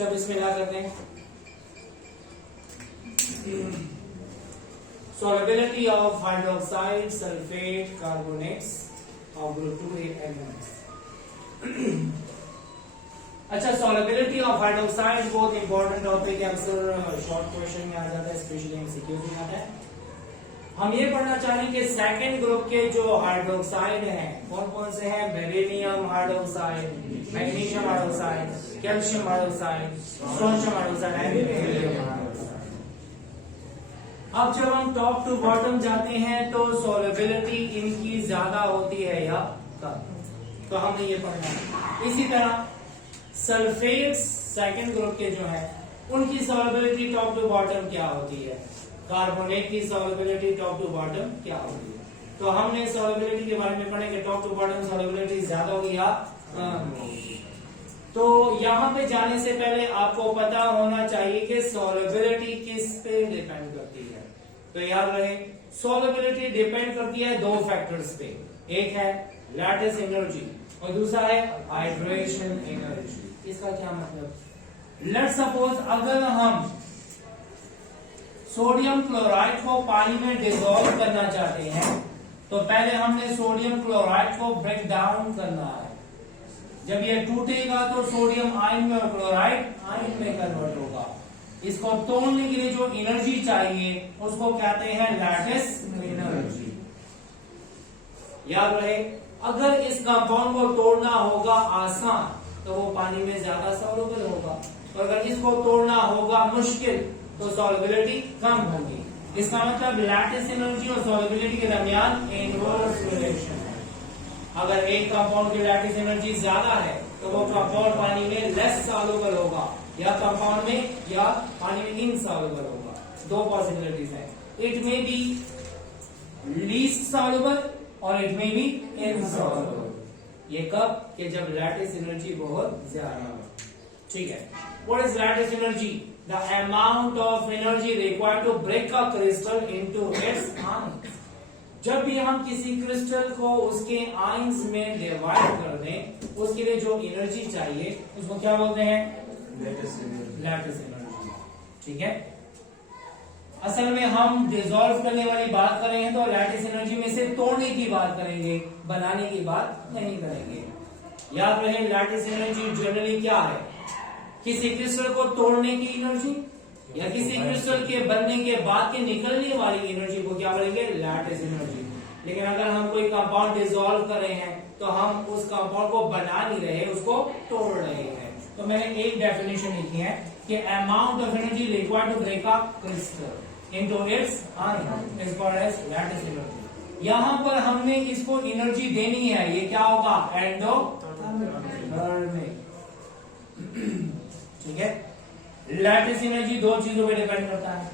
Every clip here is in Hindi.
अच्छा बिस्मिल्लाह करते हैं। Solubility of hydroxide, sulfate, carbonates of group 2A elements. अच्छा, solubility of hydroxide बहुत इंपॉर्टेंट टॉपिक है, अक्सर शॉर्ट क्वेश्चन में आ जाता है, स्पेशली एमसीक्यू में आता है। हम ये पढ़ना चाहेंगे कि सेकंड ग्रुप के जो हाइड्रोक्साइड हैं कौन कौन से हैं। Beryllium hydroxide, magnesium hydroxide, calcium hydroxide, strontium hydroxide. अब जब हम टॉप टू बॉटम जाते हैं तो सॉल्युबिलिटी इनकी ज्यादा होती है या कम, तो हमने ये पढ़ना है। इसी तरह सल्फेट्स सेकंड ग्रुप के जो है उनकी सॉल्युबिलिटी टॉप टू बॉटम क्या होती है, कार्बोनेट की सॉल्युबिलिटी टॉप टू बॉटम क्या होती है। तो हमने सॉल्युबिलिटी के बारे में पढ़े कि टॉप टू बॉटम सॉल्युबिलिटी ज्यादा होगी या कम होगी। तो यहां पे जाने से पहले आपको पता होना चाहिए कि सॉल्युबिलिटी किस पे डिपेंड करती है। तो याद रहे, सॉल्युबिलिटी डिपेंड करती है दो फैक्टर्स पे, एक है लैटिस एनर्जी और दूसरा है हाइड्रेशन एनर्जी। इसका क्या मतलब, लेट्स सपोज अगर हम सोडियम क्लोराइड को पानी में डिसॉल्व करना चाहते हैं तो पहले हमने सोडियम क्लोराइड को ब्रेक डाउन करना है। जब ये टूटेगा तो सोडियम आयन में और क्लोराइड आयन में कन्वर्ट होगा। इसको तोड़ने के लिए जो एनर्जी चाहिए उसको कहते हैं लैटिस एनर्जी। याद रहे, अगर इस कंपाउंड को तोड़ना होगा आसान तो वो पानी में ज्यादा सॉल्युबल होगा, और अगर इसको तोड़ना होगा मुश्किल तो सॉल्युबिलिटी कम होगी। इसका मतलब लैटिस एनर्जी और सॉल्युबिलिटी के दरमियान इनवर्स रिलेशन है। अगर एक कंपाउंड की लैटिस एनर्जी ज्यादा है तो वो कंपाउंड पानी में लेस सॉल्युबल होगा, या कंपाउंड में या पानी में इनसॉल्युबल होगा। दो पॉसिबिलिटीज है, it may be least soluble और इट मे बी इनसॉल्युबल। ये कब, कि जब लैटिस एनर्जी बहुत ज्यादा हो। ठीक है, what is lattice energy? The amount of energy required to break a crystal into its ions. जब भी हम किसी क्रिस्टल को उसके आयंस में डिवाइड कर दें उसके लिए जो एनर्जी चाहिए उसको क्या बोलते हैं? Lattice energy. ठीक है, असल में हम डिसॉल्व करने वाली बात कर रहे हैं तो लैटिस एनर्जी में से तोड़ने की बात करेंगे, बनाने की बात नहीं करेंगे। याद रहे, लैटिस एनर्जी जनरली क्या है? किसी क्रिस्टल को तोड़ने की एनर्जी या किसी क्रिस्टल के बनने के बाद के निकलने वाली एनर्जी को क्या बोलेंगे? Lattice energy. लेकिन अगर हम कोई कंपाउंड डिसॉल्व कर रहे हैं तो हम उस कंपाउंड को बना नहीं रहे, उसको तोड़ रहे हैं। तो मैंने एक डेफिनेशन लिखी है कि amount of energy required to break a crystal into its ion is called as lattice energy. यहां पर हमने इसको एनर्जी देनी है, ये क्या होगा? एंडोथर्मिक। ठीक है, लैटिस एनर्जी दो चीजों पे डिपेंड करता है।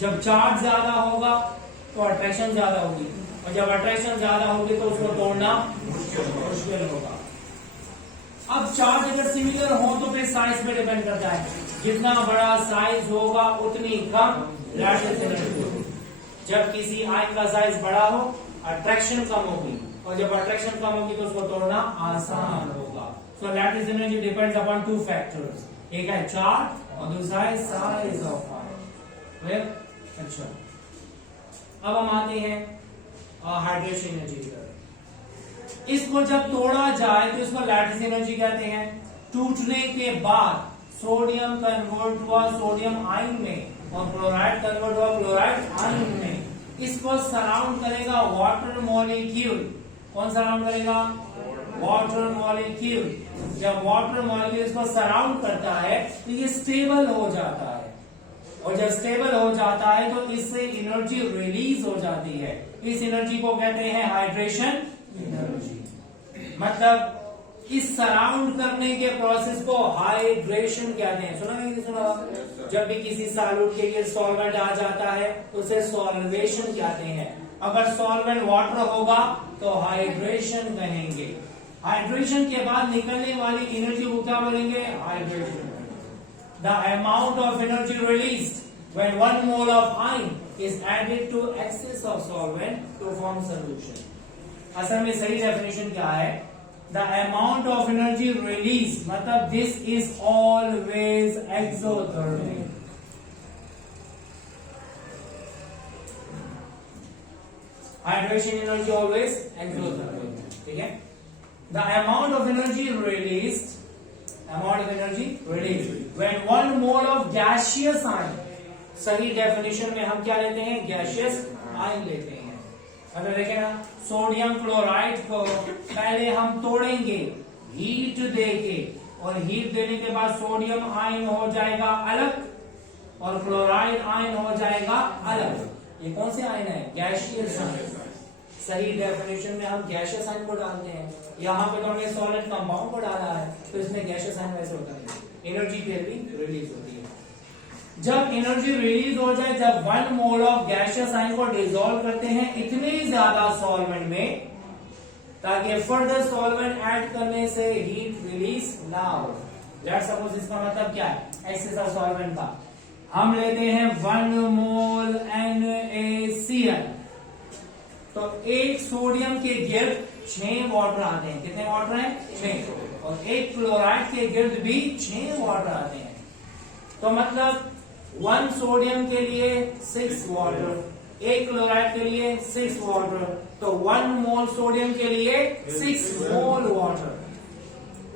जब चार्ज ज्यादा होगा तो अट्रैक्शन ज्यादा होगी, और जब अट्रैक्शन ज्यादा होगी तो उसको तोड़ना मुश्किल होगा। अब चार्ज अगर सिमिलर हो तो फिर साइज पे डिपेंड करता है, जितना बड़ा साइज होगा उतनी कम लैटिस एनर्जी होगी। जब किसी आयन का साइज बड़ा हो अट्रैक्शन कम होगी, और जब अट्रैक्शन कम होगी तो उसको तोड़ना आसान होगा। So lattice energy depends upon two factors, एक है चार्ज और दूसरा है साइज ऑफ आयन। अच्छा, अब हम आते हैं हाइड्रेशन एनर्जी की तरफ। इसको जब तोड़ा जाए तो इसको लैटिस एनर्जी कहते हैं। टूटने के बाद सोडियम कन्वर्ट हुआ सोडियम आयन में और क्लोराइड कन्वर्ट हुआ क्लोराइड आयन में। इसको सराउंड करेगा वाटर मॉलिक्यूल। कौन सराउंड करेगा? Water molecule. जब वाटर मॉलिक्यूल इसको सराउंड करता है तो ये स्टेबल हो जाता है, और जब स्टेबल हो जाता है तो इससे एनर्जी रिलीज हो जाती है। इस एनर्जी को कहते हैं हाइड्रेशन एनर्जी। मतलब इस सराउंड करने के प्रोसेस को हाइड्रेशन कहते हैं। सुना नहीं सुना? जब भी किसी सॉल्यूट के लिए सॉल्वेंट आ जाता है उसे सॉल्वेशन कहते हैं। अगर सॉल्वेंट वाटर होगा तो हाइड्रेशन कहेंगे। हाइड्रेशन के बाद निकलने वाली एनर्जी को क्या बोलेंगे? Hydration. The amount of energy released when 1 mole of ion is added to excess of solvent to form solution। असल में सही डेफिनेशन क्या है? The amount of energy release, मतलब this is always exothermic. Hydration energy always exothermic, ठीक है। The amount of energy released, amount of energy released when 1 mole of gaseous ion, सही डेफिनेशन में हम क्या लेते हैं, गैसियस आयन लेते हैं। मतलब देखें ना, सोडियम क्लोराइड को पहले हम तोड़ेंगे हीट देके, और हीट देने के बाद सोडियम आयन हो जाएगा अलग और क्लोराइड आयन हो जाएगा अलग। ये कौन से आयन है, गैसियस आयन। सही डेफिनेशन में हम गैसियस आयन को डालते हैं। यहाँ पे तो हमने सॉलिड कंपाउंड को डाला है, तो इसमें गैसियस आयन वैसे होता नहीं, एनर्जी फिर भी रिलीज होती है। जब एनर्जी रिलीज हो जाए, जब 1 मोल ऑफ गैसियस आयन को डिसॉल्व करते हैं इतने ज्यादा सॉल्वेंट में, ताकि फर्दर सॉल्वेंट ऐड करने से हीट रिलीज ना हो। लेट्स सपोज इसका मतलब क्या है, एक्सेस ऑफ सॉल्वेंट का हम लेते हैं 1 मोल NaCl, तो एक सोडियम के गिर्द 6 वाटर आते हैं। कितने वाटर हैं, 6, और एक क्लोराइड के गिर्द भी 6 वाटर आते हैं। तो मतलब 1 सोडियम के लिए 6 वाटर, एक क्लोराइड के लिए 6 वाटर, तो 1 मोल सोडियम के लिए 6 मोल वाटर,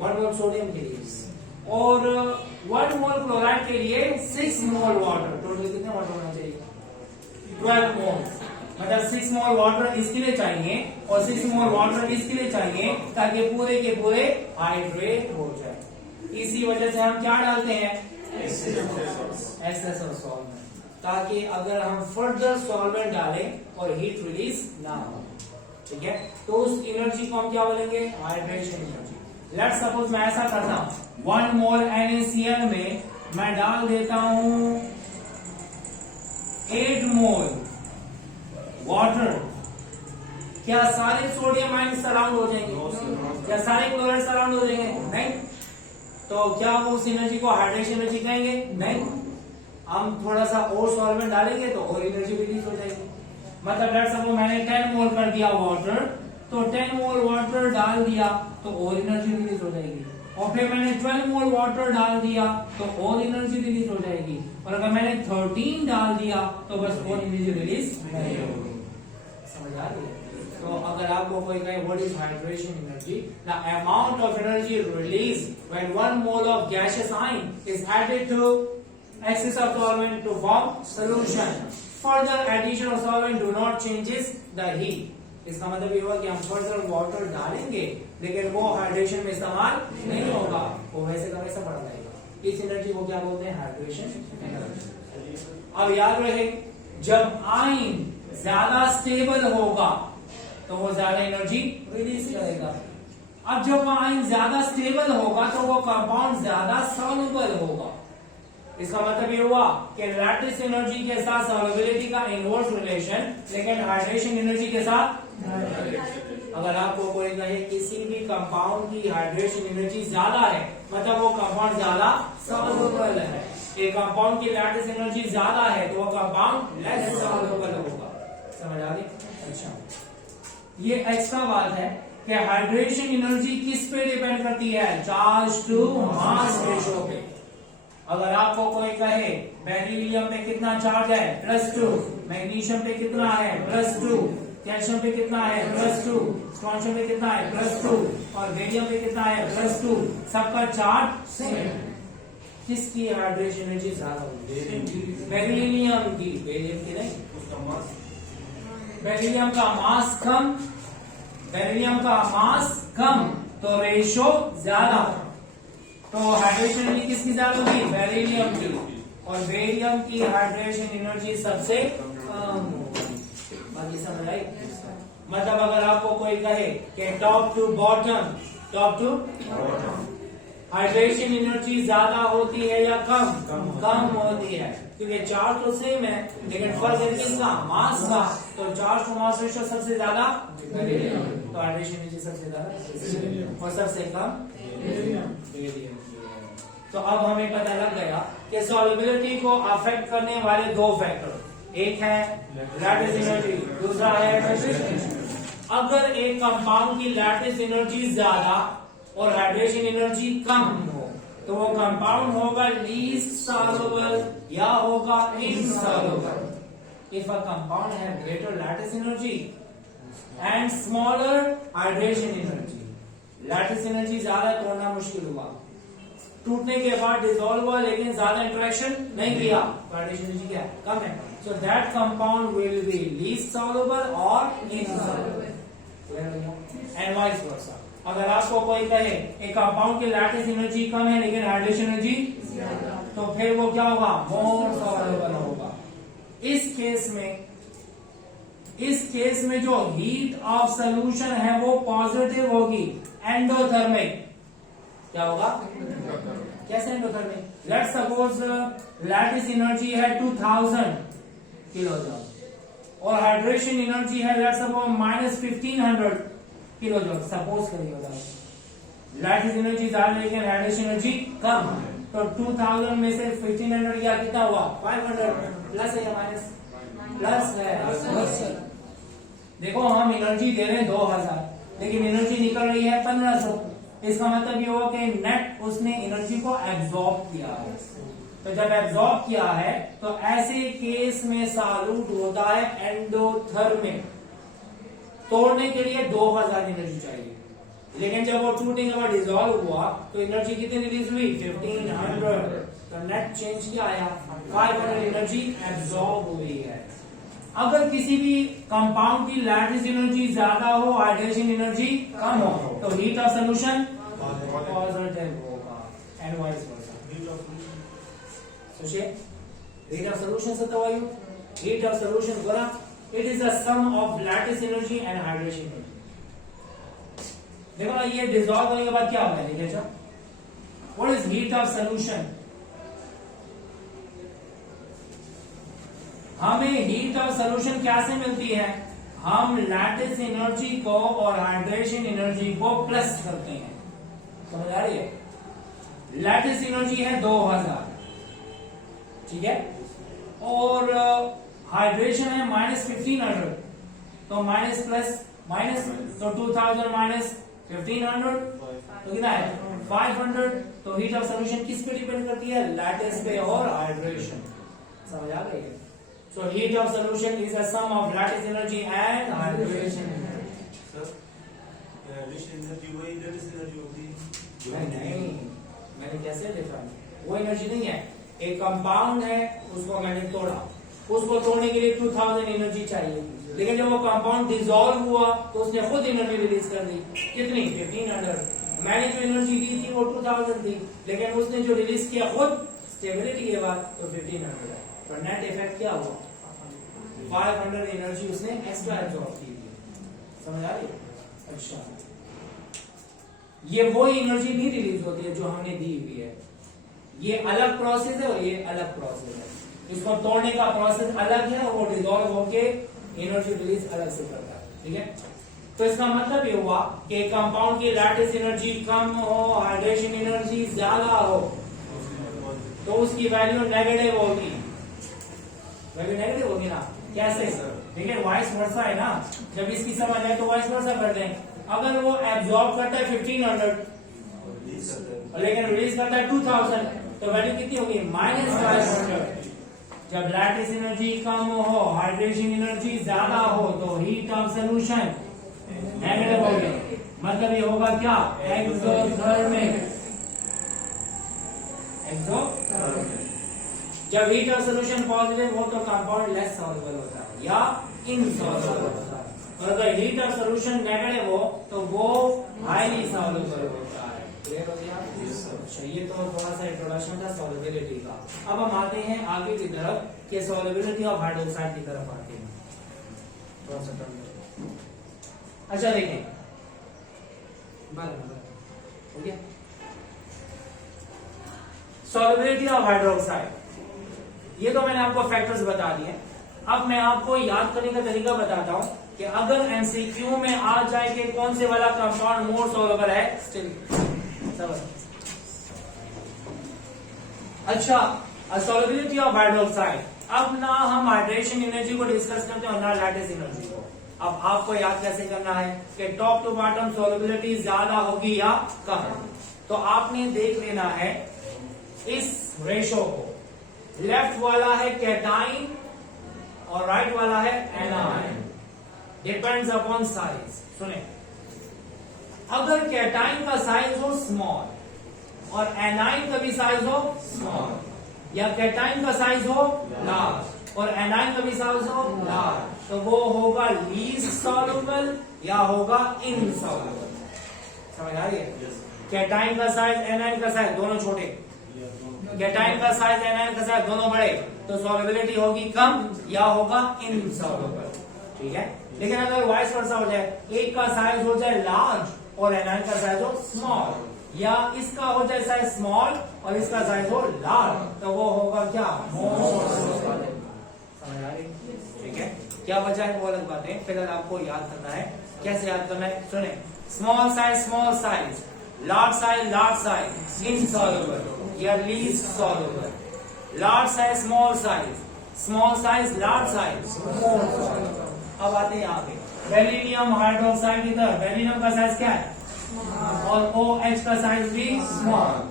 1 मोल सोडियम के लिए, और 1 मोल क्लोराइड के लिए 6 मोल वाटर। टोटल कितने वाटर होना चाहिए, 12 मोल। मतलब 6 मोल वाटर इसके लिए चाहिए और 6 मोल वाटर इसके लिए चाहिए, ताकि पूरे के पूरे हाइड्रेट हो जाए। इसी वजह से हम क्या डालते हैं, एक्सेस ऑफ सॉल्वेंट, ताकि अगर हम फर्दर सॉल्वेंट डालें और हीट रिलीज ना हो, ठीक है। तो उस एनर्जी को हम क्या बोलेंगे, हाइड्रेशन एनर्जी। लेट्स सपोज मैं ऐसा करता हूं, 1 मोल NaCl में मैं डाल देता हूं 8 मोल वाटर। क्या सारे सोडियम आयन सराउंड हो जाएंगे, क्या सारे क्लोराइड सराउंड हो जाएंगे, नहीं। तो क्या वो उस एनर्जी को हाइड्रेशन एनर्जी कहेंगे, नहीं। हम थोड़ा सा और सॉल्वेंट डालेंगे तो और एनर्जी रिलीज हो जाएगी। मतलब लेट्स सपोज मैंने 10 मोल कर दिया वाटर, तो 10 मोल वाटर डाल दिया तो और एनर्जी रिलीज हो जाएगी, और फिर मैंने 12 मोल वाटर डाल दिया तो और एनर्जी रिलीज हो जाएगी, और अगर मैंने 13 डाल दिया तो बस और एनर्जी रिलीज नहीं होगी। समझ आ रही है। तो अगर आपको कोई कहे what is hydration energy, the amount of energy release when 1 mole of gaseous ion is added to excess of solvent to form solution. Further addition of solvent do not changes the heat. इसका मतलब ये हुआ कि हम फर्दर वाटर डालेंगे लेकिन वो हाइड्रेशन में इस्तेमाल नहीं होगा, वो वैसे का वैसा बढ़ जाएगा। इस एनर्जी को क्या बोलते हैं, हाइड्रेशन एनर्जी। अब याद रहे, जब आयन ज्यादा स्टेबल होगा तो वो ज्यादा एनर्जी रिलीज करेगा। अब जब वो आयन ज्यादा स्टेबल होगा तो वो कंपाउंड ज्यादा सॉल्युबल होगा। इसका मतलब ये हुआ कि लैटिस एनर्जी के साथ सॉल्युबिलिटी का इनवर्स रिलेशन, लेकिन हाइड्रेशन एनर्जी के साथ। अगर आपको कोई कहे किसी भी कंपाउंड की हाइड्रेशन एनर्जी ज्यादा है, मतलब वो कंपाउंड ज्यादा सॉल्युबल है। एक कंपाउंड की लैटिस एनर्जी ज्यादा है तो वो कंपाउंड लेस सॉल्युबल होगा। समझ आ गई? अच्छा, ये एक्स्ट्रा बात है कि हाइड्रेशन एनर्जी किस पे डिपेंड करती है, चार्ज टू मास रेशियो पे। अगर आपको कोई कहे बेरिलियम पे कितना चार्ज है, +2, मैग्नीशियम पे कितना है, +2, कैल्शियम पे कितना है, +2, स्ट्रोंशियम पे कितना है, +2, और बेरियम पे कितना है, +2, सबका चार्ज सेम। किसकी हाइड्रेशन एनर्जी ज्यादा होगी, बेरिलियम की, बेरियम की नहीं, उसका मास। बेरिलियम का मास कम, बेरिलियम का मास कम तो रेशो ज्यादा, तो हाइड्रेशन एनर्जी किसकी ज्यादा होगी, बेरिलियम की, और बेरियम की हाइड्रेशन एनर्जी सबसे कम होगी। बाकी समझ आई? मतलब अगर आपको कोई कहे कि top to bottom, top to hydration energy ज्यादा होती है या कम, कम होती है, क्योंकि चार्ज तो सेम है लेकिन फर्क है किसका, मास का। तो चार्ज टू मास रेशियो सबसे ज्यादा बेरिलियम, तो हाइड्रेशन एनर्जी सबसे ज्यादा और सबसे कम बेरिलियम। तो अब हमें पता लग गया कि सॉल्युबिलिटी को अफेक्ट करने वाले 2 फैक्टर, एक है लैटिस एनर्जी, दूसरा है हाइड्रेशन। अगर एक कंपाउंड की लैटिस एनर्जी ज्यादा और हाइड्रेशन एनर्जी कम हो तो वो कंपाउंड होगा लीस्ट सॉल्युबल या होगा इनसॉल्युबल। इफ अ कंपाउंड है greater lattice energy and smaller hydration energy, lattice energy ज्यादा तोड़ना मुश्किल हुआ, टूटने के बाद डिसॉल्व हुआ लेकिन ज्यादा इंटरेक्शन नहीं किया, हाइड्रेशन एनर्जी क्या है, कम है, so that compound will be least soluble और इनसॉल्युबल एंड वाइस वर्सा। अगर आपको कोई कहे एक कंपाउंड की लैटिस एनर्जी कम है लेकिन हाइड्रेशन एनर्जी तो फिर वो क्या होगा, मोर सॉल्युबल होगा। इस केस में जो हीट ऑफ सोल्यूशन है वो पॉजिटिव होगी, एंडोथर्मिक। क्या होगा, कैसे endothermic? Let's suppose lattice energy है 2000 किलोजूल और हाइड्रेशन एनर्जी है लेट्स सपोज -1500 किलोजूल। सपोज करिए लैटिस एनर्जी ज्यादा लेकिन हाइड्रेशन एनर्जी कम, तो 2000 में से 1500 या कितना हुआ, 500। प्लस है या माइनस? प्लस है। देखो हम एनर्जी दे रहे हैं 2000 लेकिन एनर्जी निकल रही है 1500, इसका मतलब ये हुआ कि नेट उसने एनर्जी को एब्जॉर्ब किया है। तो जब एब्जॉर्ब किया है तो ऐसे केस में सॉल्यूट होता है एंडोथर्मिक। तोड़ने के लिए 2000 एनर्जी चाहिए लेकिन जब वो टूटने के बाद डिसॉल्व हुआ तो एनर्जी कितनी रिलीज हुई, 1500। तो नेट चेंज क्या आया, 500 एनर्जी एब्जॉर्ब हुई है। अगर किसी भी कंपाउंड की लैटिस एनर्जी ज्यादा हो, हाइड्रेशन एनर्जी कम हो तो हीट ऑफ सोल्यूशन पॉजिटिव होगा एंड वाइस वर्सा। सोचिए, हीट ऑफ सोल्यूशन से तो वायु, हीट ऑफ सोल्यूशन बोला it is the sum of lattice energy and hydration energy. देखो ना, ये डिसॉल्व होने के बाद क्या होगा, देखिए अच्छा, what is heat of solution? हमें हीट ऑफ सोल्यूशन कैसे मिलती है, हम लैटिस एनर्जी को और हाइड्रेशन एनर्जी को प्लस करते हैं। समझ आ रही है? लैटिस एनर्जी है 2000, ठीक है, और हाइड्रेशन है -1500, तो माइनस प्लस माइनस, तो 2000 माइनस 1500 तो कितना है 500। तो हीट ऑफ सोल्यूशन किस पे डिपेंड करती है, लैटिस पे और हाइड्रेशन। समझ आ गई है? So heat of solution is a sum of lattice energy and hydration energy. Sir, hydration energy वही lattice energy होती है? नहीं, मैंने कैसे देखा, वो एनर्जी नहीं है। एक कंपाउंड है, उसको मैंने तोड़ा, उसको तोड़ने के लिए 2000 एनर्जी चाहिए लेकिन जब वो कंपाउंड डिसॉल्व हुआ तो उसने खुद एनर्जी रिलीज कर दी, कितनी, 1500। मैंने जो एनर्जी दी थी वो 2000 थी लेकिन उसने जो रिलीज किया खुद स्टेबिलिटी के बाद तो 1500 है। तो नेट इफेक्ट क्या हुआ, 500 एनर्जी उसने एक्स्ट्रा एब्जॉर्ब की थी। समझ आ रही है? अच्छा, ये वो एनर्जी भी रिलीज होती है जो हमने दी हुई है। ये अलग प्रोसेस है और ये अलग प्रोसेस है। इसको तोड़ने का प्रोसेस अलग है और वो डिसॉल्व होके एनर्जी रिलीज अलग से करता है, ठीक है। तो इसका मतलब ये हुआ कि कंपाउंड की लैटिस एनर्जी कम हो, हाइड्रेशन एनर्जी ज्यादा हो तो उसकी वैल्यू नेगेटिव होगी। वैल्यू नेगेटिव होगी ना, कैसे? ठीक है, वाइस वर्सा है ना, जब इसकी समझ है तो वाइस वर्सा कर दें। अगर वो एब्जॉर्ब करता है 1500 लेकिन रिलीज करता है 2000 तो वैल्यू कितनी होगी, -500। जब लैटिस एनर्जी कम हो, हाइड्रेशन एनर्जी ज्यादा हो तो हीट ऑफ सोल्यूशन नेगेटिव होगी। मतलब ये होगा क्या, एक्सोथर्मिक। जब हीट ऑफ सोल्यूशन पॉजिटिव हो तो कंपाउंड लेस सॉल्युबल होता है या इनसॉल्युबल होता है, और अगर हीट ऑफ सोल्यूशन नेगेटिव हो तो वो हाईली सॉल्युबल होता है। क्लियर हो गया? अच्छा, ये तो थोड़ा सा इंट्रोडक्शन था सॉल्युबिलिटी का। अब हम आते हैं आगे की तरफ कि सॉल्युबिलिटी ऑफ हाइड्रोक्साइड की तरफ आते हैं। थोड़ा सा अच्छा देखें, हो गया सॉल्युबिलिटी ऑफ हाइड्रोक्साइड। ये तो मैंने आपको फैक्टर्स बता दिए। अब मैं आपको याद करने का तरीका बताता हूं कि अगर एमसीक्यू में आ जाए कि कौन से वाला कंपाउंड मोर सॉल्युबल है, स्टिल अच्छा, सॉल्युबिलिटी ऑफ हाइड्रोक्साइड। अब ना हम हाइड्रेशन एनर्जी को डिस्कस करते हैं और ना लैटिस एनर्जी को। अब आपको याद कैसे करना है कि टॉप टू बॉटम सॉल्युबिलिटी ज्यादा होगी या कम होगी। तो आपने देख लेना है इस रेशो को, लेफ्ट वाला है कैटाइन और राइट वाला है एनाइन, डिपेंड्स अपॉन साइज। सुने, अगर कैटाइन का साइज हो स्मॉल और एनाइन का भी साइज हो स्मॉल, या कैटाइन का साइज हो लार्ज और एनाइन का भी साइज हो लार्ज, तो वो होगा लीस्ट सॉल्युबल या होगा इनसॉल्युबल। समझ आ रही है? कैटाइन का साइज एनाइन का साइज दोनों छोटे, कैटाइन का साइज एनाइन का साइज दोनों बड़े, तो सॉल्युबिलिटी होगी कम या होगा इनसॉल्युबल। ठीक है, लेकिन अगर वाइस वर्सा हो जाए, एक का साइज हो जाए लार्ज और एनाइन का साइज हो स्मॉल, या इसका हो जाए साइज स्मॉल और इसका साइज हो लार्ज, तो वो होगा क्या? मोर सॉल्युबल। समझ आ रही? ठीक है, क्या वजह है वो अलग बात है, फिलहाल आपको याद करना है। कैसे याद करना है? सुने, small size, large size insoluble या least soluble, large size, small size, large size more soluble. अब आते हैं यहाँ पे बेरिलियम हाइड्रोक्साइड की तरफ। बेरिलियम का साइज क्या है? और OH का साइज भी स्मॉल।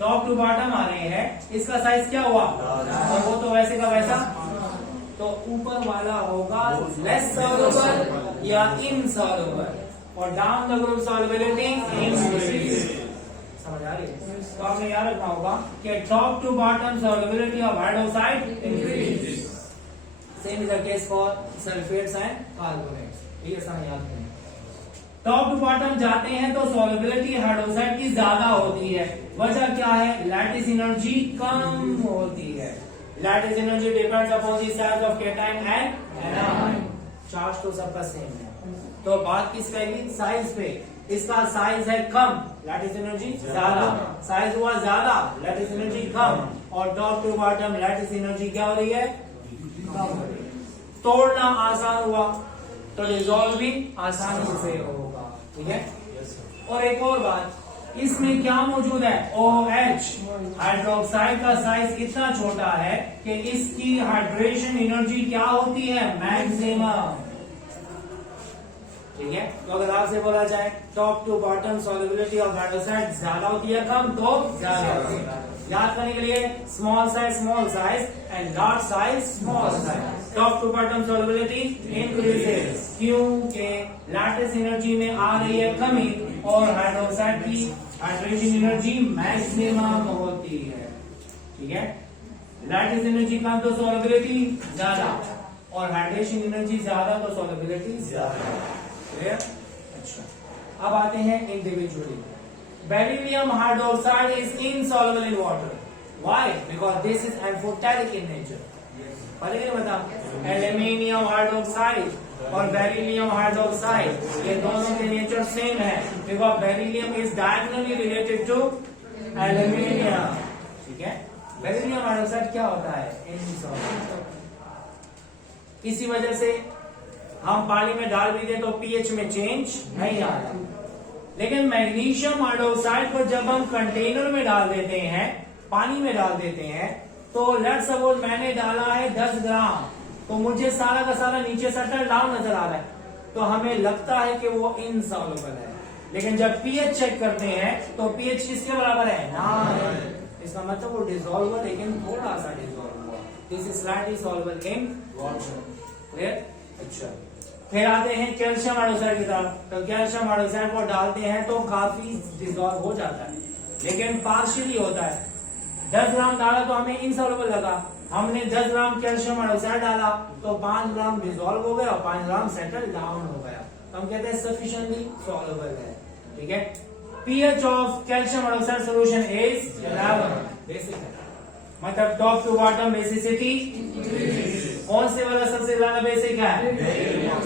टॉप टू बॉटम आ रहे हैं, इसका साइज क्या हुआ? और वो तो वैसे का वैसा, तो ऊपर वाला होगा लेस सॉल्युबल या इनसॉल्युबल, और down the group solubility increase. समझ आ रही है? तो आपने याद रखना होगा कि top to bottom solubility of hydroxide increase. Same is the case for sulphates and carbonates. ये ऐसा याद करें। टॉप टू बॉटम जाते हैं तो सॉल्युबिलिटी हाइड्रोक्साइड की ज्यादा होती है। वजह क्या है? लैटिस एनर्जी कम होती है। Lattice energy depends upon the size of cation and A9. Charge तो सबका सेम है, तो बात किस कहेगी? साइज पे। इसका साइज है कम, लैटिस एनर्जी ज्यादा, साइज हुआ ज्यादा, लैटिस एनर्जी कम, और top to bottom lattice energy क्या हो रही है? कम हो रही है। तोड़ना आसान हुआ तो डिसॉल्व भी आसानी से होगा। ठीक है, और एक और बात, इसमें क्या मौजूद है? OH। हाइड्रोक्साइड का साइज इतना छोटा है कि इसकी हाइड्रेशन एनर्जी क्या होती है? मैक्सिमम। ठीक है, तो अगर आपसे बोला जाए top to bottom solubility of hydroxide ज्यादा होती है कम, तो ज्यादा होती है। याद करने के लिए small size and large size small size. Top to bottom solubility increases, क्योंकि लैटिस एनर्जी में आ रही है कमी और हाइड्रोक्साइड की हाइड्रेशन एनर्जी मैक्सिमम होती है। ठीक है, लैटिस एनर्जी कम तो सॉल्युबिलिटी ज्यादा, और हाइड्रेशन एनर्जी ज्यादा तो सॉल्युबिलिटी ज्यादा। अच्छा, अब आते हैं individually. Beryllium hydroxide is insoluble in water. Why? Because this is amphoteric in nature. पता नहीं बता, एल्यूमिनियम हाइड्रोक्साइड और बेरिलियम हाइड्रोक्साइड ये दोनों के नेचर सेम है, because beryllium is diagonally related to aluminium. ठीक है, बेरिलियम हाइड्रोक्साइड क्या होता है? इनसॉल्युबल। इसी वजह से हम पानी में डाल भी दें तो पीएच में चेंज नहीं आता। लेकिन मैग्नीशियम हाइड्रोक्साइड को जब हम कंटेनर में डाल देते हैं, पानी में डाल देते हैं, तो लेट्स सपोज मैंने डाला है 10 ग्राम, तो मुझे सारा का सारा नीचे सेटल डाउन नजर आ रहा है, तो हमें लगता है कि वो इनसॉल्युबल है। लेकिन जब पीएच चेक करते हैं तो पीएच किसके बराबर है? 9। इसका मतलब वो डिसॉल्व हुआ, लेकिन थोड़ा सा डिसॉल्व हुआ। This is slightly soluble in water. Clear? अच्छा, फिर आते हैं कैल्शियम हाइड्रोक्साइड की तरफ। तो कैल्शियम हाइड्रोक्साइड को डालते हैं तो काफी डिसॉल्व हो जाता है, लेकिन पार्शियली होता है। 10 ग्राम डाला तो हमें इनसॉल्युबल लगा, हमने 10 ग्राम कैल्शियम हाइड्रोक्साइड डाला तो 5 ग्राम डिसॉल्व हो गया और 5 ग्राम सेटल डाउन हो गया, तो हम कहते हैं सफिशिएंटली सॉल्युबल है। ठीक है, pH of calcium hydroxide solution is 11। Basic है, मतलब टॉप टू बॉटम बेसिसिटी। कौन से वाला सबसे ज्यादा बेसिक है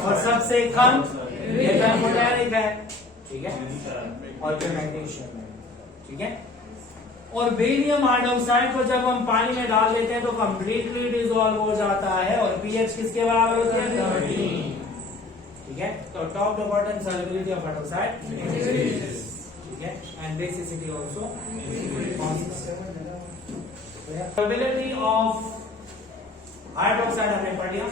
और सबसे कम? ये एम्फोटेरिक है। ठीक है, और फिर मैग्नीशियम है। ठीक है, और बेरिलियम हाइड्रोक्साइड को जब हम पानी में डाल देते हैं तो कंप्लीटली डिसॉल्व हो जाता है और पीएच किसके बराबर होती है? 13। ठीक है, तो top to bottom solubility of hydroxide. ठीक है, and basicity also. Solubility of hydroxide हमने पढ़ लिया।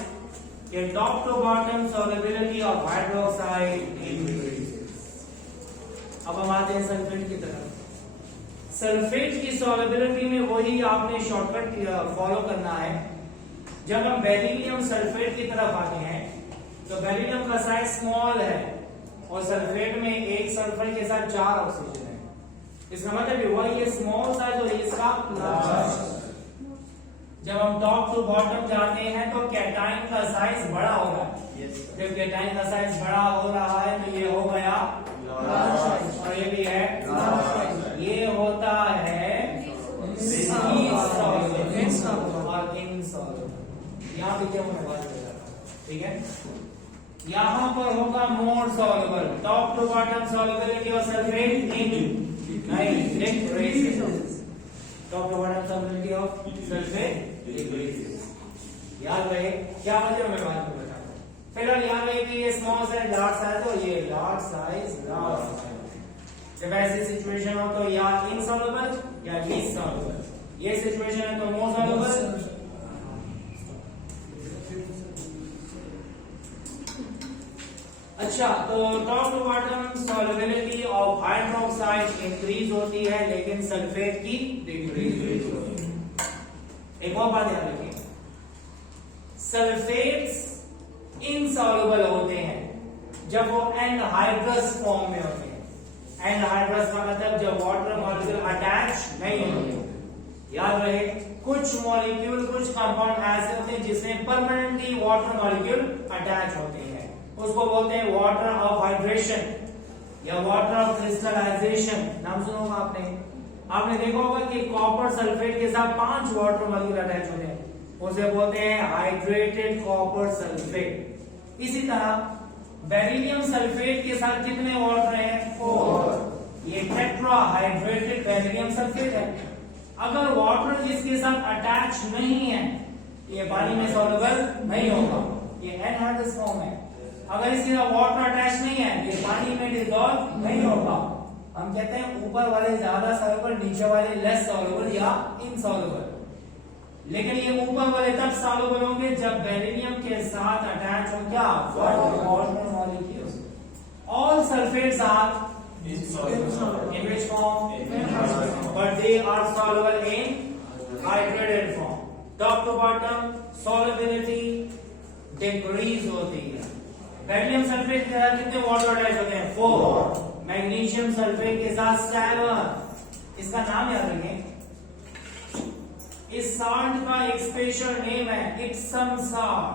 कि top to bottom solubility of hydroxide increases. अब हम आते हैं सल्फेट की तरफ। सल्फेट की सॉल्युबिलिटी में वही आपने शॉर्टकट फॉलो करना है। जब हम बेरिलियम सल्फेट की तरफ आते हैं तो बेरिलियम का साइज स्मॉल है और सल्फेट में एक सल्फर के साथ 4 ऑक्सीजन है। इसका मतलब हुआ ये स्मॉल साइज और इसका लार्ज। जब हम टॉप टू बॉटम जाते हैं तो कैटाइन का साइज बड़ा हो रहा है। जब कैटाइन का साइज बड़ा हो रहा है तो ये हो गया और ये भी है। ये होता है और इनसॉल्युबल। यहाँ पे क्या होने वाला है, ठीक है। यहाँ पर होगा more soluble. Top to bottom solubility of sulphate नहीं decreases. Top to bottom solubility of sulphate decreases. याद रहे क्या मतलब मैं बात कर रहा हूँ। फिलहाल याद रहे कि ये स्मॉल साइज लार्ज साइज और ये लार्ज साइज लार्ज साइज। जब ऐसी सिचुएशन हो तो या इनसॉल्युबल या लीस्ट सॉल्युबल। ये सिचुएशन है तो मोर सॉल्युबल। अच्छा, तो top to bottom solubility of hydroxide increase होती है लेकिन सल्फेट की डिक्रीज होती है। एक और बात याद रखिए, सल्फेट्स इनसॉल्युबल होते हैं जब वो एनहाइड्रस फॉर्म में होते हैं। एनहाइड्रस का मतलब जब वाटर मॉलिक्यूल अटैच नहीं होते। याद रहे कुछ मॉलिक्यूल कुछ कंपाउंड ऐसे होते हैं जिसमें परमानेंटली वाटर मॉलिक्यूल अटैच होते हैं, उसको बोलते हैं वाटर ऑफ हाइड्रेशन या वाटर ऑफ क्रिस्टलाइजेशन। नाम सुना होगा आपने देखा होगा कि कॉपर सल्फेट के साथ 5 वाटर मॉलिक्यूल अटैच होते हैं, उसे बोलते हैं हाइड्रेटेड कॉपर सल्फेट। इसी तरह बेरिलियम सल्फेट के साथ कितने वाटर हैं? 4। ये टेट्राहाइड्रेटेड बेरिलियम सल्फेट है। अगर वाटर इसके साथ अटैच नहीं है ये पानी में सॉल्युबल नहीं होगा, ये एनहाइड्रस फॉर्म है। अगर इसके साथ वाटर अटैच नहीं है ये पानी में डिसॉल्व नहीं होगा। हम कहते हैं ऊपर वाले ज्यादा सॉल्युबल, नीचे वाले लेस सॉल्युबल या इनसॉल्युबल। लेकिन ये ऊपर वाले तब सॉल्युबल होंगे जब बेरिलियम के साथ अटैच हो क्या water molecules. All sulphates are in which form? But they are soluble in hydrated form. Top to bottom solubility decrease होती है। बेरिलियम सल्फेट के साथ कितने वाटर अटैच होते हैं? 4। मैग्नीशियम सल्फेट के साथ 7। इसका नाम याद रखें। इस साल्ट का एक स्पेशल नेम है इप्सम साल्ट।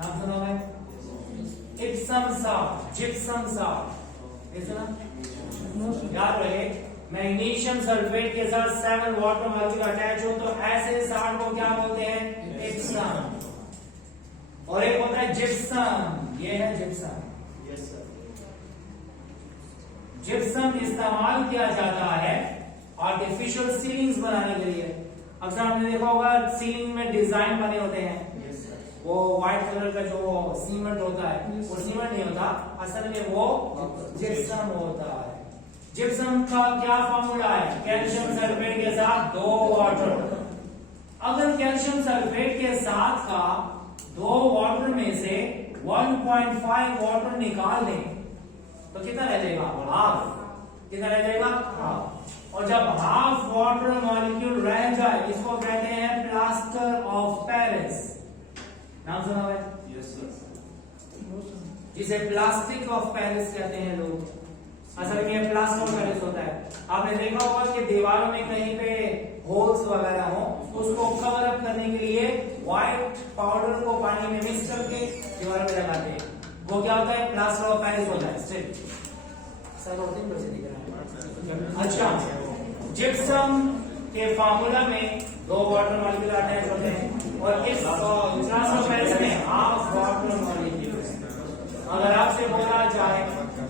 नाम सुना है? Epson salt, gypsum salt. याद रहे मैग्नीशियम सल्फेट के साथ 7 वाटर मॉलिक्यूल अटैच हो तो ऐसे साल्ट को क्या बोलते हैं? इप्सम। और एक होता है जिप्सम, ये है जिप्सम। Yes sir. जिप्सम इस्तेमाल किया जाता है आर्टिफिशियल सीलिंग्स बनाने के लिए। अक्सर हमने देखा होगा सीलिंग में डिजाइन बने होते हैं, वो व्हाइट कलर का जो सीमेंट होता है वो सीमेंट नहीं होता, असल में वो जिप्सम होता है। जिप्सम का क्या फॉर्मूला है? कैल्शियम सल्फेट के साथ 2 वाटर। अगर कैल्शियम सल्फेट के साथ का 2 वाटर में से 1.5 वाटर निकाल दें तो कितना रह जाएगा? हाफ। कितना रह जाएगा? हाफ। और जब हाफ वाटर मॉलिक्यूल रह जाए इसको कहते हैं प्लास्टर ऑफ पेरिस। नाम सुना है? Yes sir. जिसे प्लास्टिक ऑफ पेरिस कहते हैं लोग। असल में प्लास्टर ऑफ पेरिस होता है। आपने देखा होगा कि दीवारों में कहीं पे होल्स वगैरह हो उसको कवर अप करने के लिए व्हाइट पाउडर को पानी में मिक्स करके दीवारों पे लगाते हैं। वो क्या होता है? प्लास्टर ऑफ पेरिस होता है। स्ट्रिप सर और 3% दिख रहा है। अच्छा, जिप्सम के फार्मूला में 2 वाटर मॉलिक्यूल अटैच होते हैं और इस प्लास्टर ऑफ पेरिस में हाफ वाटर मॉलिक्यूल। अगर आपसे बोला जाए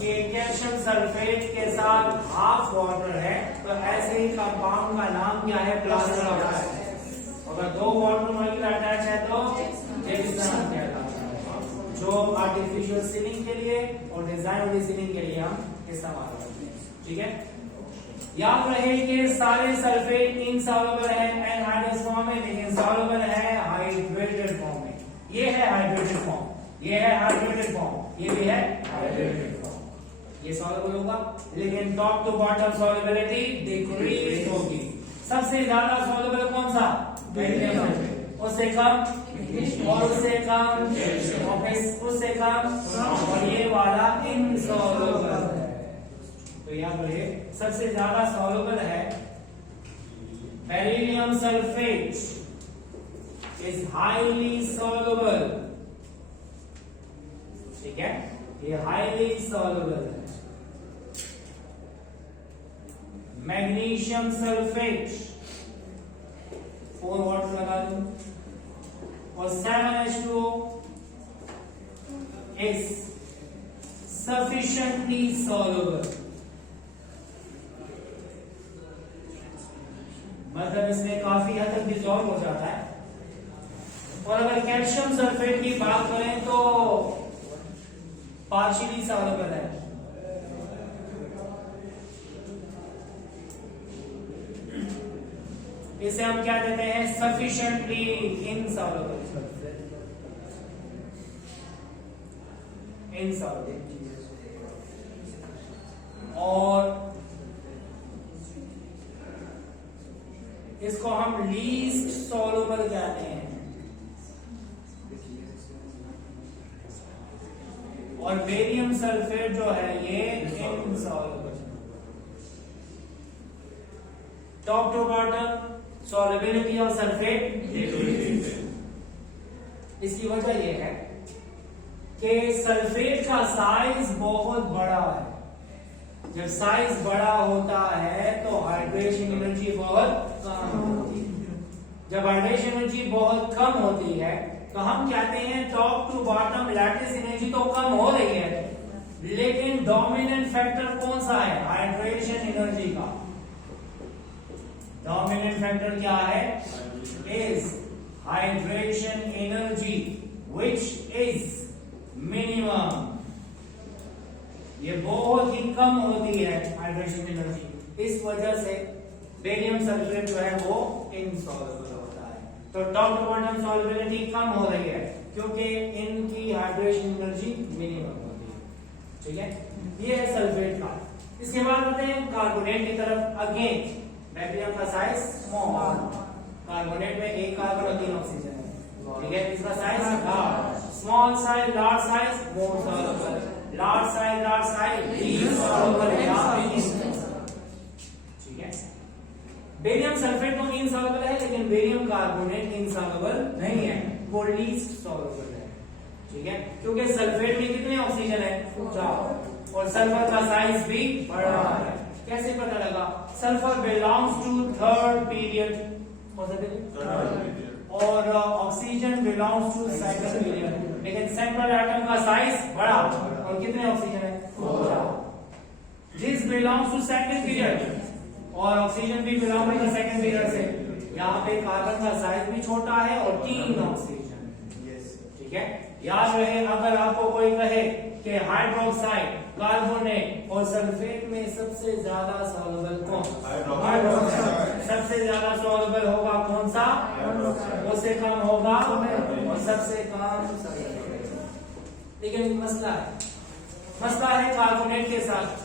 कि कैल्शियम सल्फेट के साथ हाफ वाटर है तो ऐसे ही कंपाउंड का नाम क्या है? Plaster of Paris. अगर 2 वाटर मॉलिक्यूल अटैच है तो जिप्सम कहलाता है, जो आर्टिफिशियल सीलिंग के लिए और डिजाइन वाली सीलिंग के लिए हम इस्तेमाल करते हैं। ठीक है, याद रहे कि सारे सल्फेट इनसॉल्युबल है एनहाइड्रस फॉर्म में, लेकिन सॉल्युबल है हाइड्रेटेड फॉर्म में। ये है हाइड्रेटेड फॉर्म, ये है हाइड्रेटेड फॉर्म, ये भी है हाइड्रेटेड फॉर्म, ये सॉल्युबल होगा। लेकिन top to bottom solubility decrease होगी। सबसे ज्यादा सॉल्युबल कौन सा? बेरियम सल्फेट, उससे कम और उससे कम और फिर उससे कम, और ये वाला इनसॉल्युबल है। तो याद रखिए सबसे ज्यादा सॉल्युबल है beryllium sulphate, is highly soluble, ठीक है, ये हाईली सॉल्युबल है। मैग्नीशियम सल्फेट 4 वाट लगा दूं, और 7H2O is sufficiently soluble, मतलब इसमें काफी हद तक डिसॉल्व हो जाता है। और अगर कैल्शियम सल्फेट की बात करें तो पार्शियली सॉल्युबल है, इसे हम क्या देते हैं? Sufficiently insoluble, insoluble. और इसको हम लीस्ट सॉल्युबल कहते हैं। और बेरियम सल्फेट जो है ये insoluble. Top to bottom solubility of sulphate, इसकी वजह यह है कि सल्फेट का साइज बहुत बड़ा है। जब साइज बड़ा होता है तो हाइड्रेशन एनर्जी बहुत कम होती है। जब हाइड्रेशन एनर्जी बहुत कम होती है तो हम कहते हैं top to bottom lattice energy तो कम हो रही है, लेकिन डोमिनेंट फैक्टर कौन सा है? हाइड्रेशन एनर्जी का डोमिनेंट फैक्टर क्या है? Is hydration energy which is minimum. ये बहुत ही कम होती है हाइड्रेशन एनर्जी, इस वजह से बेरियम सल्फेट जो है वो इनसॉल्युबल होता है। तो टॉप टू बॉटम सॉल्युबिलिटी कम हो रही है क्योंकि इनकी हाइड्रेशन एनर्जी मिनिमम होती है, ठीक है। ये है सल्फेट का। इसके बाद आते हैं कार्बोनेट की तरफ। अगेन बैक्टीरियम का साइज स्मॉल, कार्बोनेट में एक कार्बन और 3 ऑक्सीजन है, ठीक है। इसका size large, small size, large size, more soluble, large size, large size, insoluble, ठीक है। बेरियम सल्फेट तो इनसॉल्युबल है, लेकिन बेरियम कार्बोनेट इनसॉल्युबल नहीं है, वो लीस्ट सॉल्युबल है, ठीक है। क्योंकि सल्फेट में कितने ऑक्सीजन है? 4, और सल्फर का साइज भी बड़ा है। कैसे पता लगा? Sulphur belongs to third period, और oxygen belongs to second period, लेकिन सेंट्रल एटम का साइज बड़ा, और कितने ऑक्सीजन है? 4। This belongs to second period, और ऑक्सीजन भी बिलोंग करता है सेकंड पीरियड से। यहाँ पे कार्बन का साइज भी छोटा है और 3 ऑक्सीजन, ठीक है। याद रहे, अगर आपको कोई कहे कि हाइड्रोक्साइड, कार्बोनेट और सल्फेट में सबसे ज्यादा सॉल्युबल कौन? हाइड्रोक्साइड। सबसे ज्यादा सॉल्युबल होगा कौन सा? उससे कम होगा और सबसे कम सॉल्युबल। लेकिन एक मसला है कार्बोनेट के साथ।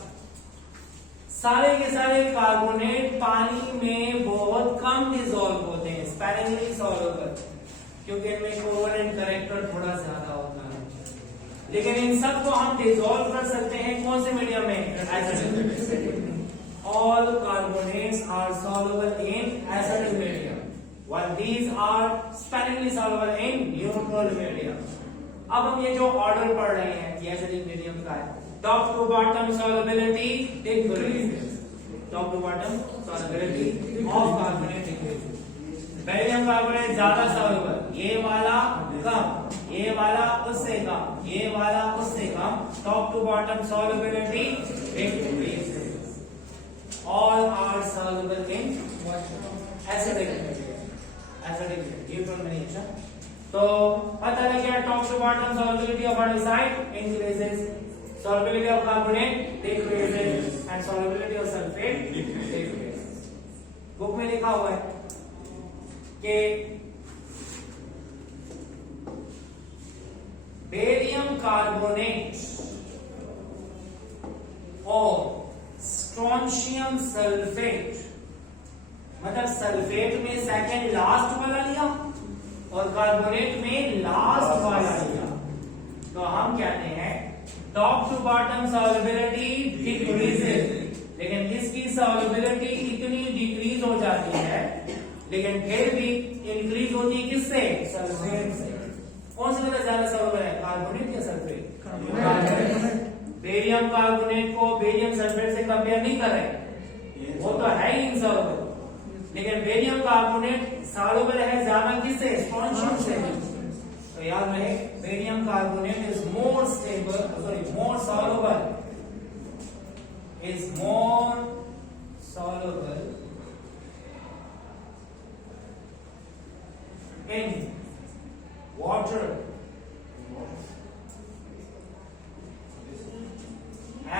सारे के सारे कार्बोनेट पानी में बहुत कम डिसॉल्व होते हैं, स्पैरिंगली सॉल्युबल, क्योंकि इनमें कोवेलेंट कैरेक्टर थोड़ा ज्यादा होता है। लेकिन इन सब को हम डिसॉल्व कर सकते हैं कौन से मीडियम में? Acidic. All carbonates are soluble in acidic medium, while these are sparingly soluble in neutral medium. अब हम ये जो ऑर्डर पढ़ रहे हैं ये एसिडिक मीडियम का है। Top to bottom solubility decreases, top to bottom solubility of carbonate decreases. Barium carbonate ज्यादा सॉल्युबल, ये वाला कम, ये वाला उससे कम, ये वाला उससे कम। Top to bottom solubility decreases. All are soluble in acidic medium, acidic neutral medium. तो पता लग गया top to bottom solubility of hydroxide increases, solubility of carbonate decreases and solubility of sulfate decreases. Book में लिखा हुआ है कि कार्बोनेट और स्ट्रोंशियम सल्फेट, मतलब सल्फेट में सेकंड लास्ट वाला लिया और कार्बोनेट में लास्ट वाला लिया, तो हम कहते हैं top to bottom solubility decreases, लेकिन इसकी सॉल्युबिलिटी इतनी डिक्रीज हो जाती है, लेकिन फिर भी इंक्रीज होती है किससे? सल्फेट से। कौन सा ज्यादा सॉल्युबल है, कार्बोनेट या सल्फेट? कार्बोनेट। बेरियम कार्बोनेट को बेरियम सल्फेट से कंपेयर नहीं कर रहे, वो तो है ही इनसॉल्युबल, लेकिन बेरियम कार्बोनेट सॉल्युबल है ज्यादा किससे? स्ट्रोंशियम से। तो याद रहे barium carbonate is more stable, sorry more soluble, is more soluble in water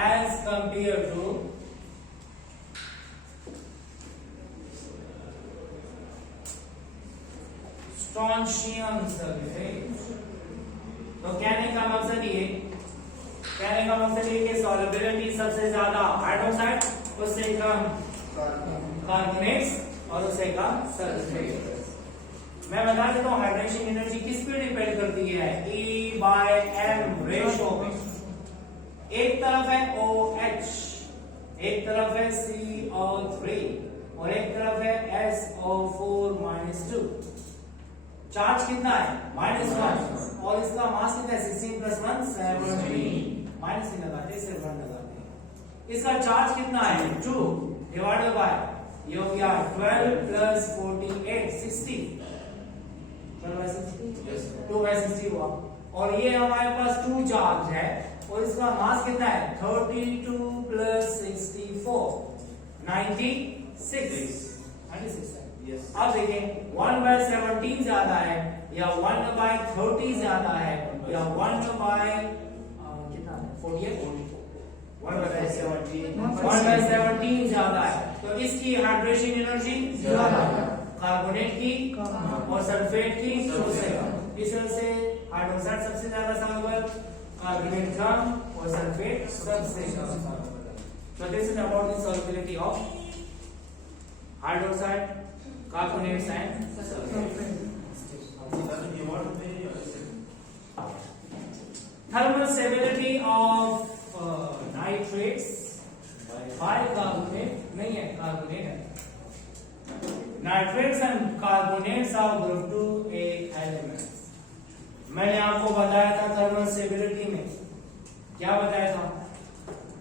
as compared to strontium sulfate। तो कहने का मकसद ये कि सॉल्युबिलिटी सबसे ज्यादा हाइड्रोक्साइड, उससे कम कार्बोनेट्स और उससे कम सल्फेट। मैं बता देता हूँ हाइड्रेशन एनर्जी किस पे डिपेंड करती है, E/M रेशो पे। एक तरफ है OH, एक तरफ है CO3 और एक तरफ है SO4-2। चार्ज कितना है? -1 और इसका मास कितना है? 16 + 1 17। माइनस नहीं लगाते, सिर्फ 1 लगाते हैं। इसका चार्ज कितना है? 2 डिवाइडेड बाय ये हो गया 12 + 48 60, 2/60 हुआ। और ये हमारे पास 2 चार्ज है और इसका मास कितना है? 32 + 64 96 है। अब देखें 1/17 ज्यादा है या 1/30 ज्यादा है या 1/48 1/17 ज्यादा है, तो इसकी हाइड्रेशन एनर्जी ज्यादा है, कार्बोनेट की और सल्फेट की सबसे कम। इस वजह से हाइड्रोक्साइड सबसे ज्यादा सॉल्युबल, कार्बोनेट कम और सल्फेट सबसे कम soluble. So this is about the solubility of hydroxide, carbonates and sulfates. Thermal stability of nitrates bicarbonate नहीं है, कार्बोनेट है। Nitrates and carbonates are group 2A elements। मैंने आपको बताया था थर्मल स्टेबिलिटी में, क्या बताया था?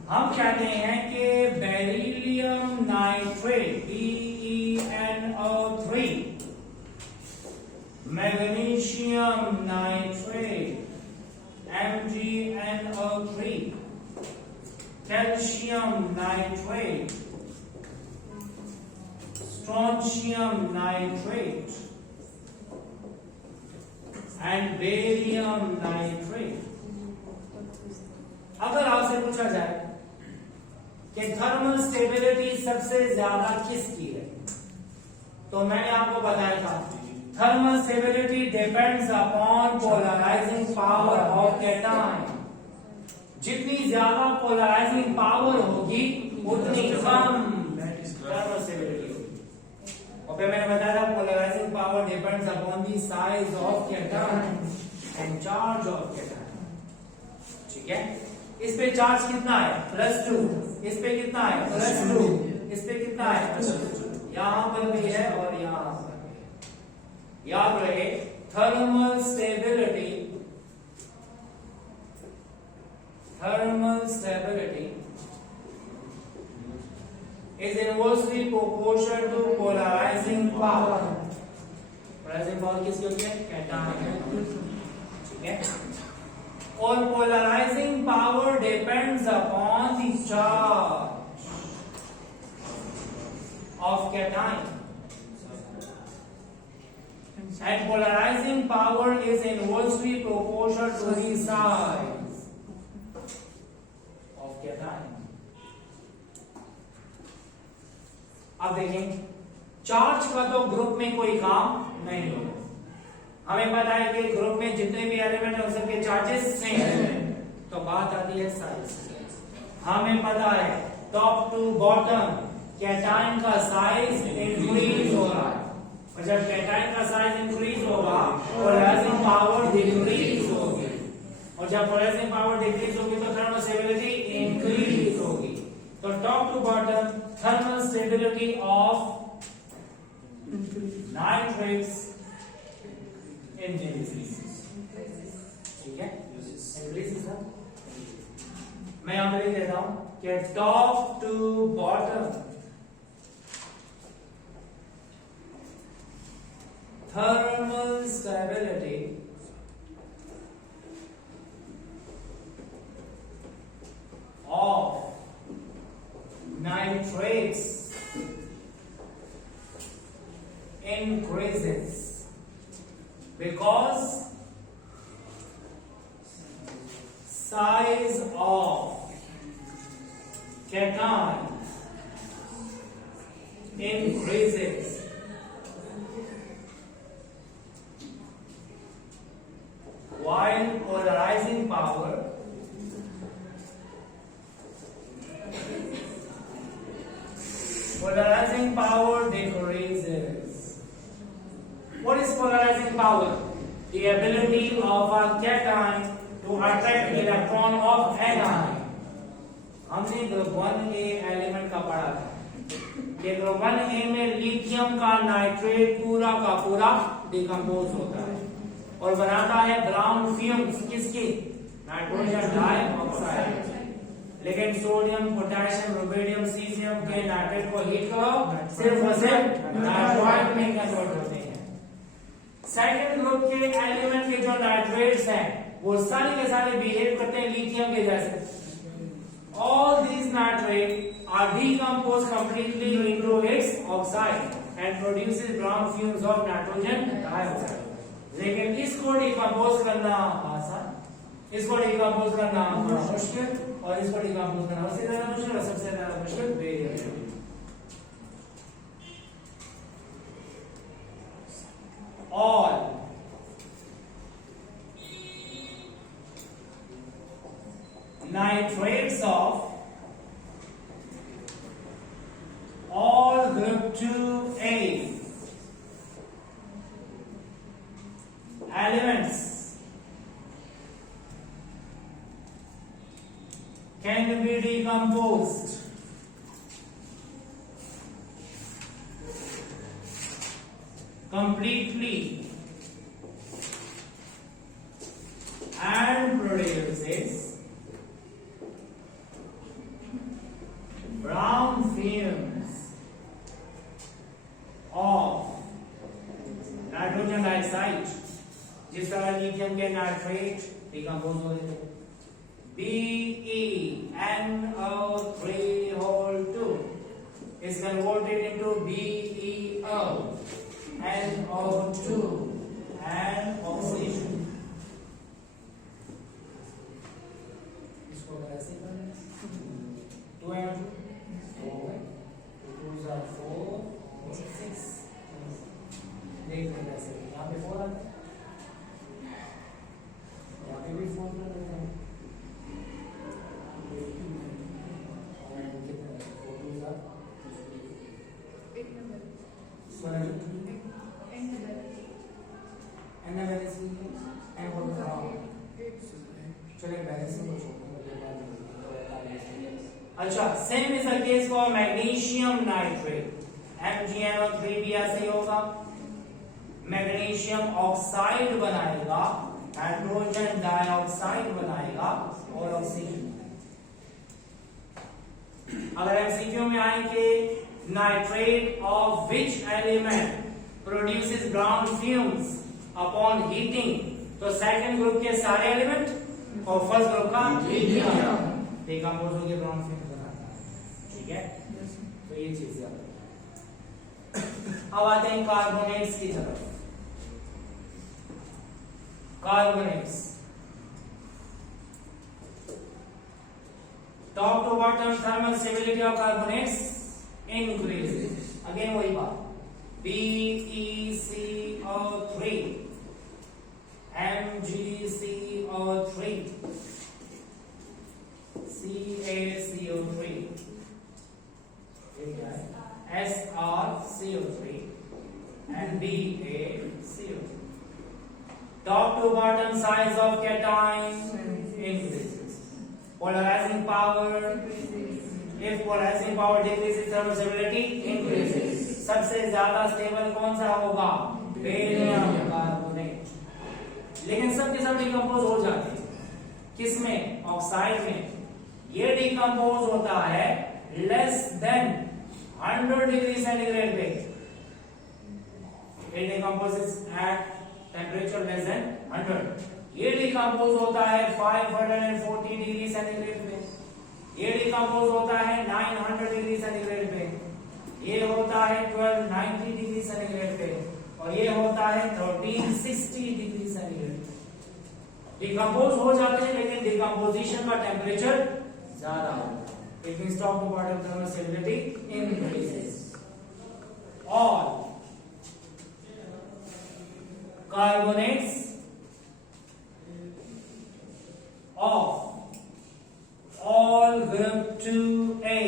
हम कहते हैं कि beryllium nitrate BeNO3, magnesium nitrate MgNO3, calcium nitrate, strontium nitrate and barium nitrate. अगर आपसे पूछा जाए कि थर्मल स्टेबिलिटी सबसे ज्यादा किसकी है, तो मैंने आपको बताया था thermal stability depends upon polarizing power of cation. जितनी ज्यादा पोलराइजिंग पावर होगी उतनी कम थर्मल स्टेबिलिटी होगी। और फिर मैंने बताया था polarizing power depends upon the size of cation and charge of cation. ठीक है, इस पे चार्ज कितना है? +2। इस पे कितना है? +2। इस पे कितना है? यहां पर भी है और यहां पर भी है। याद रहे thermal stability is inversely proportional to polarizing power। Polarizing power किसकी होती है? कैटायन। ठीक है, और polarizing power depends upon the charge of cation, and polarizing power is inversely proportional to the size of cation। अब देखें, चार्ज का तो ग्रुप में कोई काम नहीं होगा। हमें पता है कि ग्रुप में जितने भी एलिमेंट हैं उन सबके चार्जेस सेम हैं, तो बात आती है साइज। हमें पता है टॉप टू बॉटम कैटायन का साइज इंक्रीज हो रहा है, और जब कैटायन का साइज इंक्रीज होगा पोलराइजिंग पावर डिक्रीज होगी, और जब पोलराइजिंग पावर डिक्रीज होगी तो थर्मल स्टेबिलिटी इंक्रीज होगी। तो top to bottom thermal stability of nitrates increases. ठीक है, इंक्रीजेस है। मैं यहां पर लिख देता हूं कि top to bottom thermal stability of nitrates increases because size of cation increases while polarizing power decreases. What is polarizing power? The ability of a cation to attract electron of anion. हमने ग्रुप 1A एलिमेंट का पढ़ा था कि ग्रुप 1A में लिथियम का नाइट्रेट पूरा का पूरा डिकम्पोज होता है और बनाता है ब्राउन फ्यूम्स किसकी? Nitrogen dioxide. लेकिन सोडियम, पोटेशियम, रुबिडियम, सीजियम के नाइट्रेट को हीट करो सिर्फ और सिर्फ नाइट्राइड में कन्वर्ट होते हैं। सेकंड ग्रुप के एलिमेंट के जो नाइट्रेट्स हैं वो सारे के सारे बिहेव करते हैं लिथियम के जैसे। All these nitrates are decomposed completely into its oxide and produces brown fumes of nitrogen dioxide. लेकिन इसको डिकम्पोज करना आसान, इसको डिकम्पोज करना बड़ा मुश्किल, और इसको डिकम्पोज करना सबसे ज्यादा मुश्किल और सबसे ज्यादा मुश्किल barium. All nitrates of all group 2A elements can be decomposed completely and produces brown fumes of nitrogen dioxide. जिस तरह लिथियम के नाइट्रेट डिकम्पोज हो रहे थे BeNO3 is converted into BeO NO2 and oxygen। इसको कैसे करें? 2 and 2 2 are 4 6 देख लें कैसे। यहाँ पे 4 आता है, यहाँ पे भी 4 कर देते हैं। अच्छा, same is the case for magnesium nitrate. MgNO3 भी ऐसे ही होगा, मैग्नीशियम ऑक्साइड बनाएगा, नाइट्रोजन डाइऑक्साइड बनाएगा और ऑक्सीजन। अगर एमसीक्यू में आए कि nitrate of which element produces brown fumes upon heating, तो सेकंड ग्रुप के सारे एलिमेंट और फर्स्ट ग्रुप का लिथियम डिकम्पोज होकर ब्राउन फ्यूम बनाता है। ठीक है, तो ये चीज याद रखो। अब आते हैं कार्बोनेट्स की तरफ। Carbonates top to bottom thermal stability of carbonates increases. Again वही बात, BeCO3 MgCO3 NaCO3 and BaCO3. Top to bottom size of cation increases. Polarizing power, if polarizing power decreases, thermal stability increases. सबसे ज्यादा स्टेबल कौन सा होगा? Barium carbonate. लेकिन सब के सब डिकम्पोज हो जाते हैं. किसमें? ऑक्साइड में. ये डिकम्पोज होता है लेस देन 100 डिग्री सेंटीग्रेड पे. It decomposes at temperature less than 100. ये डिकम्पोज होता है 540 डिग्री सेंटीग्रेड पे. ये डिकम्पोज होता है 900 डिग्री सेंटीग्रेड पे. ये होता है 1290 डिग्री सेंटीग्रेड पे. और ये होता है 1360 डिग्री सेंटीग्रेड पे. डिकम्पोज हो जाते हैं लेकिन डिकम्पोजिशन का टेम्परेचर ज्यादा होता है. It means top to bottom thermal stability increases. All carbonates of all group 2A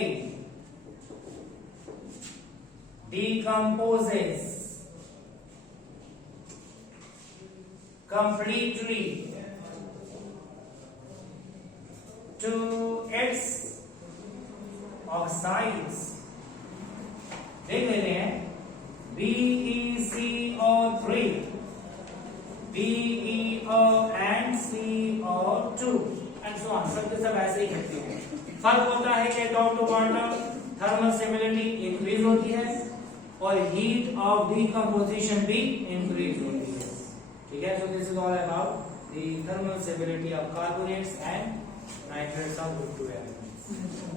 decomposes completely to its oxides. देख लेते हैं BeCO3, BeO and CO2 and so on. सब के सब ऐसे ही करते हैं. फर्क होता है कि top to bottom thermal stability increase होती है और हीट ऑफ डिकम्पोजिशन भी इंक्रीज होती है. ठीक है. So this is all about the thermal stability of carbonates and nitrates of group 2 elements.